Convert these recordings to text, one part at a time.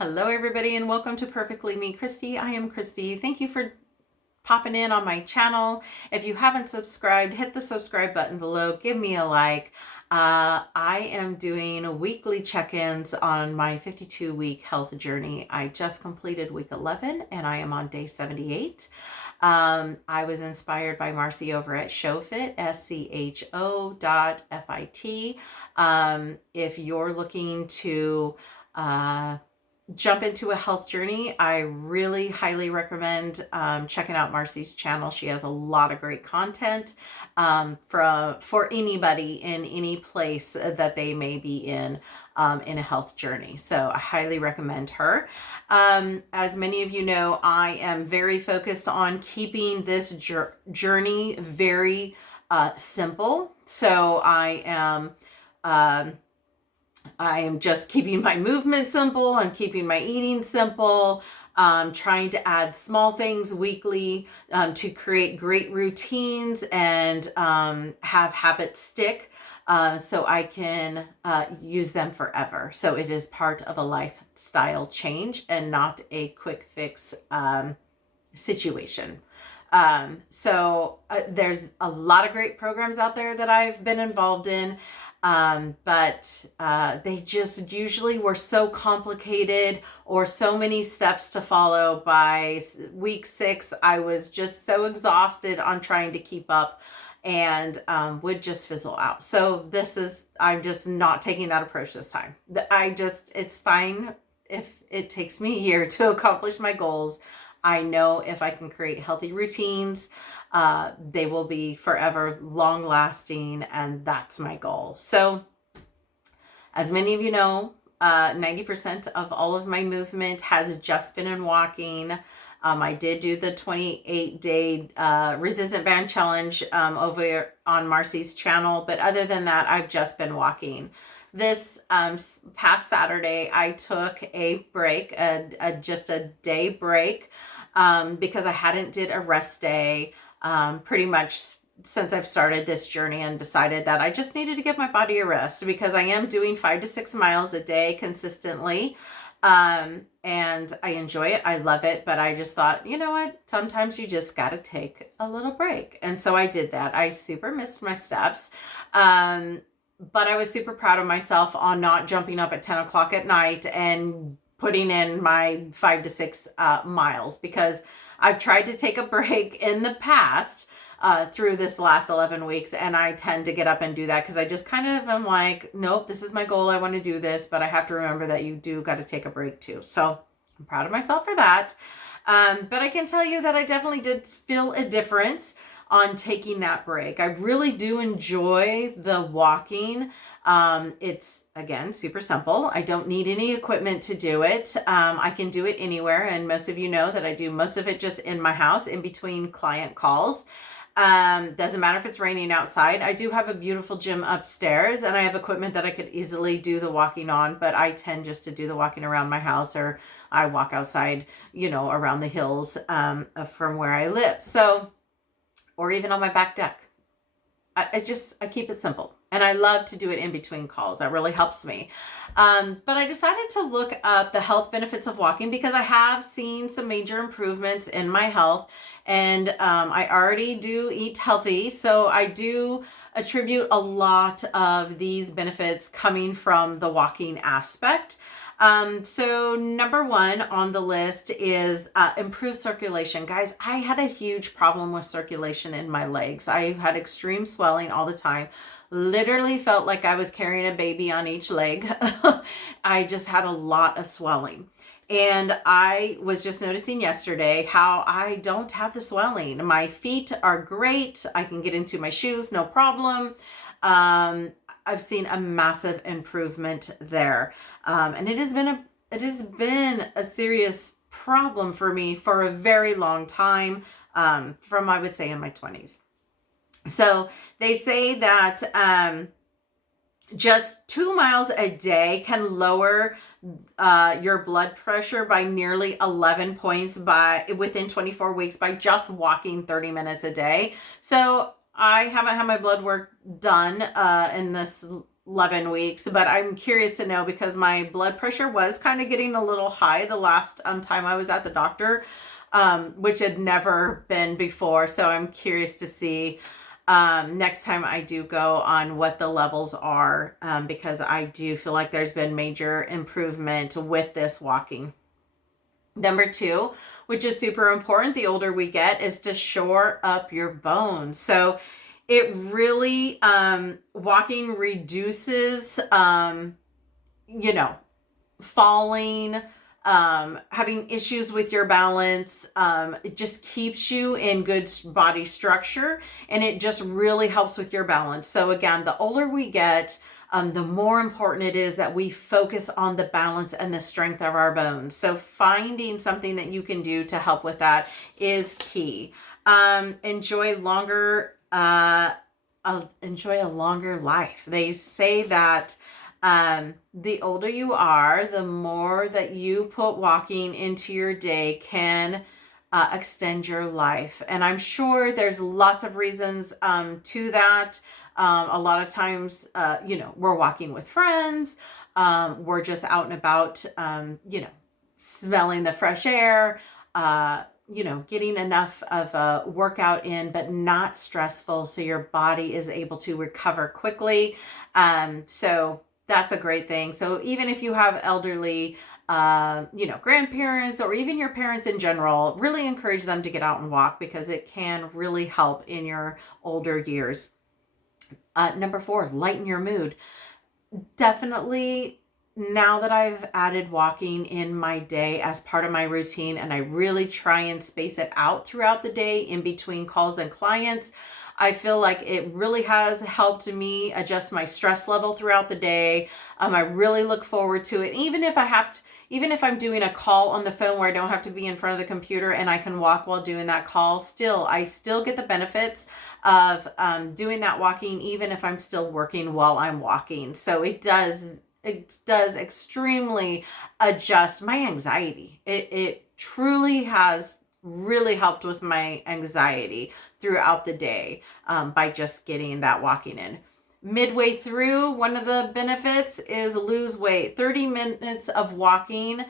Hello, everybody, and welcome to Perfectly Me, Christy. I am Christy. Thank you for popping in on my channel. If you haven't subscribed, hit the subscribe button below. Give me a like. I am doing weekly check-ins on my 52-week health journey. I just completed week 11, and I am on day 78. I was inspired by Marcy over at Scho.Fit, SCHO.FIT. If you're looking to jump into a health journey, I really highly recommend checking out Marcy's channel. She has a lot of great content for anybody in any place that they may be in a health journey. So I highly recommend her. As many of you know, I am very focused on keeping this journey very simple. So I am just keeping my movement simple. I'm keeping my eating simple. Trying to add small things weekly to create great routines and have habits stick so I can use them forever. So it is part of a lifestyle change and not a quick fix situation. There's a lot of great programs out there that I've been involved in. But they just usually were so complicated or so many steps to follow. By week 6, I was just so exhausted on trying to keep up and would just fizzle out. So I'm just not taking that approach this time. It's fine if it takes me a year to accomplish my goals. I know if I can create healthy routines, they will be forever long lasting, and that's my goal. So as many of you know, 90% of all of my movement has just been in walking. I did do the 28-day resistant band challenge over on Marcy's channel, but other than that, I've just been walking. This past Saturday, I took a break, just a day break, because I hadn't did a rest day pretty much since I've started this journey, and decided that I just needed to give my body a rest because I am doing 5 to 6 miles a day consistently. And I enjoy it. I love it. But I just thought, you know what? Sometimes you just got to take a little break. And so I did that. I super missed my steps. But I was super proud of myself on not jumping up at 10 o'clock at night and putting in my 5 to 6 miles, because I've tried to take a break in the past through this last 11 weeks. And I tend to get up and do that because I just kind of am like, nope, this is my goal. I want to do this, but I have to remember that you do got to take a break too. So I'm proud of myself for that. But I can tell you that I definitely did feel a difference on taking that break. I really do enjoy the walking. It's, again, super simple. I don't need any equipment to do it. I can do it anywhere. And most of you know that I do most of it just in my house in between client calls. Doesn't matter if it's raining outside. I do have a beautiful gym upstairs, and I have equipment that I could easily do the walking on, but I tend just to do the walking around my house, or I walk outside, around the hills from where I live. So, or even on my back deck. I keep it simple, and I love to do it in between calls. That really helps me. But I decided to look up the health benefits of walking because I have seen some major improvements in my health, and I already do eat healthy. So I do attribute a lot of these benefits coming from the walking aspect. So number 1 on the list is improved circulation. Guys, I had a huge problem with circulation in my legs. I had extreme swelling all the time. Literally felt like I was carrying a baby on each leg. I just had a lot of swelling. And I was just noticing yesterday how I don't have the swelling. My feet are great. I can get into my shoes, no problem. I've seen a massive improvement there. And it has been a serious problem for me for a very long time, from, I would say, in my 20s. So they say that just 2 miles a day can lower your blood pressure by nearly 11 points within 24 weeks by just walking 30 minutes a day. So I haven't had my blood work done in this 11 weeks, but I'm curious to know because my blood pressure was kind of getting a little high the last time I was at the doctor, which had never been before. So I'm curious to see next time I do go on what the levels are, because I do feel like there's been major improvement with this walking. Number 2, which is super important the older we get, is to shore up your bones. So it really, walking reduces, falling, having issues with your balance. It just keeps you in good body structure, and it just really helps with your balance. So again, the older we get, the more important it is that we focus on the balance and the strength of our bones. So finding something that you can do to help with that is key. Enjoy a longer life. They say that the older you are, the more that you put walking into your day can extend your life. And I'm sure there's lots of reasons to that. A lot of times, we're walking with friends. We're just out and about, smelling the fresh air, getting enough of a workout in, but not stressful. So your body is able to recover quickly. So that's a great thing. So even if you have elderly, grandparents, or even your parents in general, really encourage them to get out and walk because it can really help in your older years. Number 4, lighten your mood. Definitely, now that I've added walking in my day as part of my routine, and I really try and space it out throughout the day in between calls and clients, I feel like it really has helped me adjust my stress level throughout the day. I really look forward to it. Even if I'm doing a call on the phone where I don't have to be in front of the computer and I can walk while doing that call, I still get the benefits of doing that walking, even if I'm still working while I'm walking. So it does extremely adjust my anxiety. It truly has really helped with my anxiety throughout the day by just getting that walking in. Midway through, one of the benefits is lose weight. 30 minutes of walking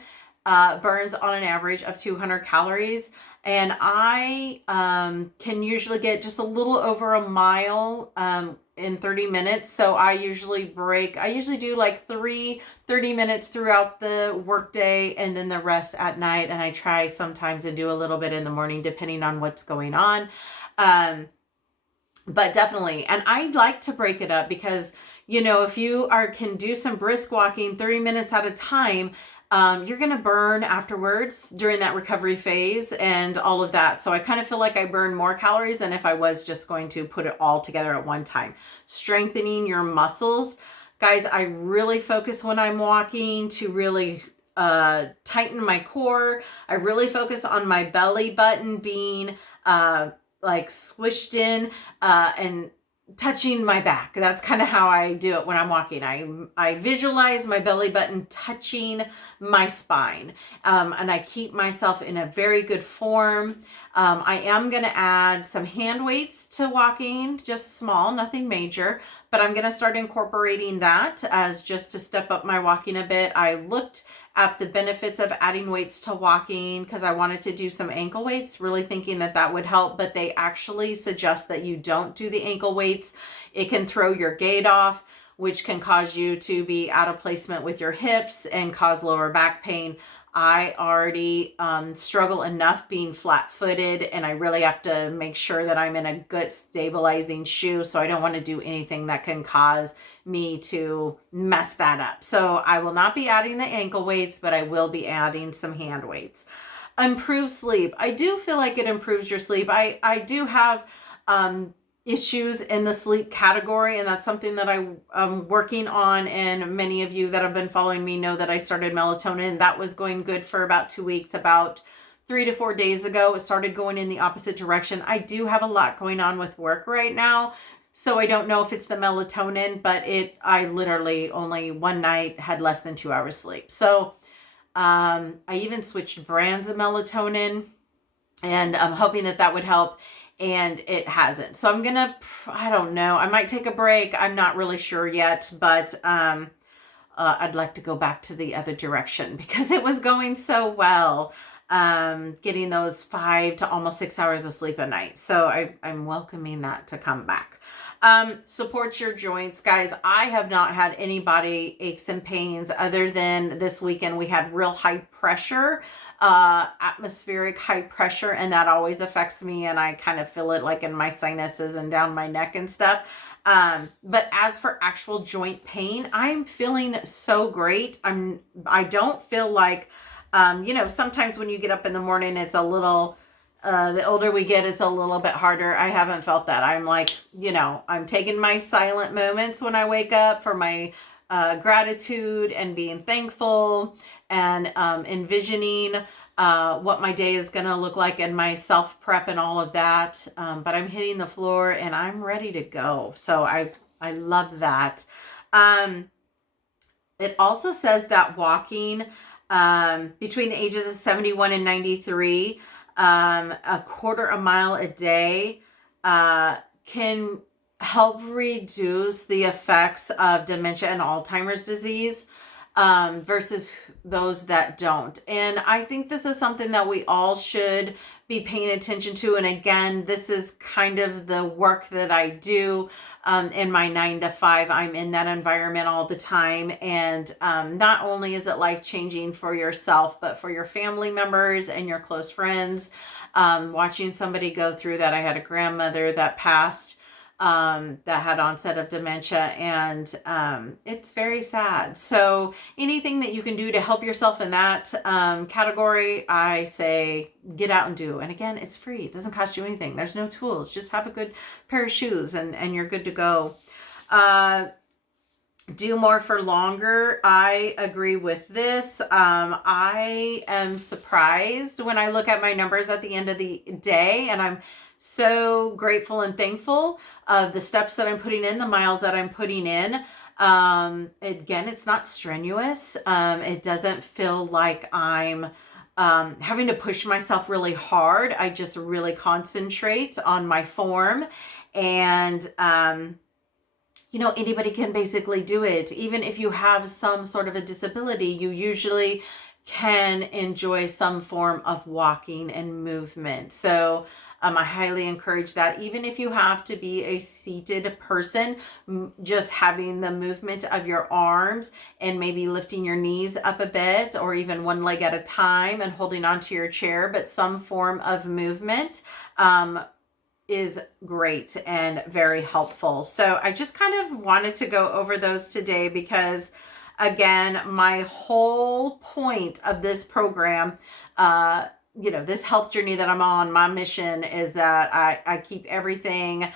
burns on an average of 200 calories. And I can usually get just a little over a mile in 30 minutes. So I usually do like 30 minutes throughout the workday and then the rest at night. And I try sometimes to do a little bit in the morning, depending on what's going on. But definitely, and I like to break it up because, if you can do some brisk walking 30 minutes at a time, you're going to burn afterwards during that recovery phase and all of that. So I kind of feel like I burn more calories than if I was just going to put it all together at one time. Strengthening your muscles. Guys, I really focus when I'm walking to really tighten my core. I really focus on my belly button being like squished in and touching my back. That's kind of how I do it when I'm walking. I visualize my belly button touching my spine, and I keep myself in a very good form. I am going to add some hand weights to walking, just small, nothing major, but I'm going to start incorporating that as just to step up my walking a bit. I looked at the benefits of adding weights to walking because I wanted to do some ankle weights, really thinking that would help, but they actually suggest that you don't do the ankle weights. It can throw your gait off, which can cause you to be out of placement with your hips and cause lower back pain. I already struggle enough being flat-footed, and I really have to make sure that I'm in a good stabilizing shoe, so I don't want to do anything that can cause me to mess that up. So I will not be adding the ankle weights, but I will be adding some hand weights. Improve sleep. I do feel like it improves your sleep. I do have issues in the sleep category, and that's something that I'm working on, and many of you that have been following me know that I started melatonin. That was going good for about 2 weeks. About 3 to 4 days ago, it started going in the opposite direction. I do have a lot going on with work right now, so I don't know if it's the melatonin, but I literally only one night had less than 2 hours sleep. So I even switched brands of melatonin, and I'm hoping that would help. and it hasn't. So I'm gonna, I don't know, I might take a break. I'm not really sure yet, but I'd like to go back to the other direction because it was going so well, getting those 5 to almost 6 hours of sleep a night. So I'm welcoming that to come back. Support your joints, guys. I have not had any body aches and pains other than this weekend. We had real high pressure, atmospheric high pressure, and that always affects me. And I kind of feel it like in my sinuses and down my neck and stuff. But as for actual joint pain, I'm feeling so great. I don't feel like, sometimes when you get up in the morning, it's a little, the older we get, it's a little bit harder. I haven't felt that. I'm like, I'm taking my silent moments when I wake up for my gratitude and being thankful and envisioning what my day is going to look like and my self prep and all of that. But I'm hitting the floor and I'm ready to go. So I love that. It also says that walking between the ages of 71 and 93, a quarter a mile a day can help reduce the effects of dementia and Alzheimer's disease versus those that don't. And I think this is something that we all should be paying attention to. And again, this is kind of the work that I do in my 9 to 5. I'm in that environment all the time. And not only is it life-changing for yourself, but for your family members and your close friends. Watching somebody go through that. I had a grandmother that passed that had onset of dementia, and it's very sad. So anything that you can do to help yourself in that category, I say get out and do. And again, it's free. It doesn't cost you anything. There's no tools. Just have a good pair of shoes and you're good to go. Do more for longer. I agree with this. I am surprised when I look at my numbers at the end of the day, and I'm so grateful and thankful of the steps that I'm putting in, the miles that I'm putting in. Again, it's not strenuous. It doesn't feel like I'm having to push myself really hard. I just really concentrate on my form, and anybody can basically do it. Even if you have some sort of a disability, you usually can enjoy some form of walking and movement. So I highly encourage that. Even if you have to be a seated person, just having the movement of your arms and maybe lifting your knees up a bit, or even one leg at a time and holding onto your chair, but some form of movement is great and very helpful. So I just kind of wanted to go over those today because, again, my whole point of this program, this health journey that I'm on, my mission is that I keep everything,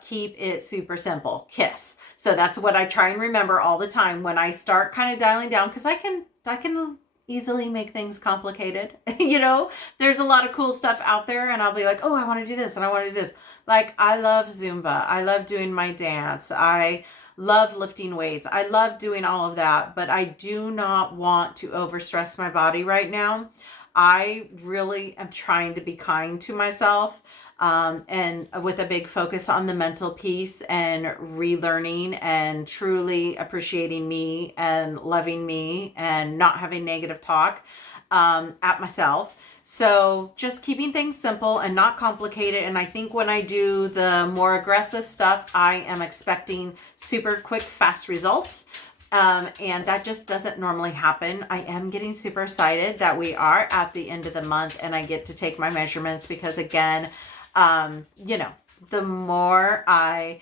keep it super simple, KISS. So that's what I try and remember all the time when I start kind of dialing down, because I can easily make things complicated. There's a lot of cool stuff out there, and I'll be like, oh, I want to do this and I want to do this. Like, I love Zumba. I love doing my dance. I love lifting weights. I love doing all of that, but I do not want to overstress my body right now. I really am trying to be kind to myself, and with a big focus on the mental piece and relearning and truly appreciating me and loving me and not having negative talk at myself. So just keeping things simple and not complicated. And I think when I do the more aggressive stuff, I am expecting super quick, fast results. And that just doesn't normally happen. I am getting super excited that we are at the end of the month and I get to take my measurements because, again, the more I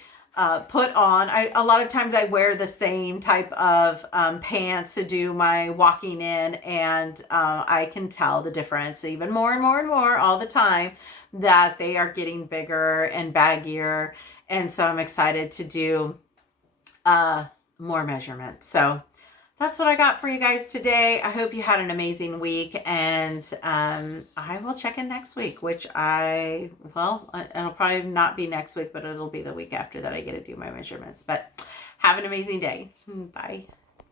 put on, a lot of times I wear the same type of pants to do my walking in, and I can tell the difference even more and more and more all the time that they are getting bigger and baggier. And so I'm excited to do more measurements. So that's what I got for you guys today. I hope you had an amazing week, and I will check in next week, which it'll probably not be next week, but it'll be the week after that I get to do my measurements. But have an amazing day. Bye.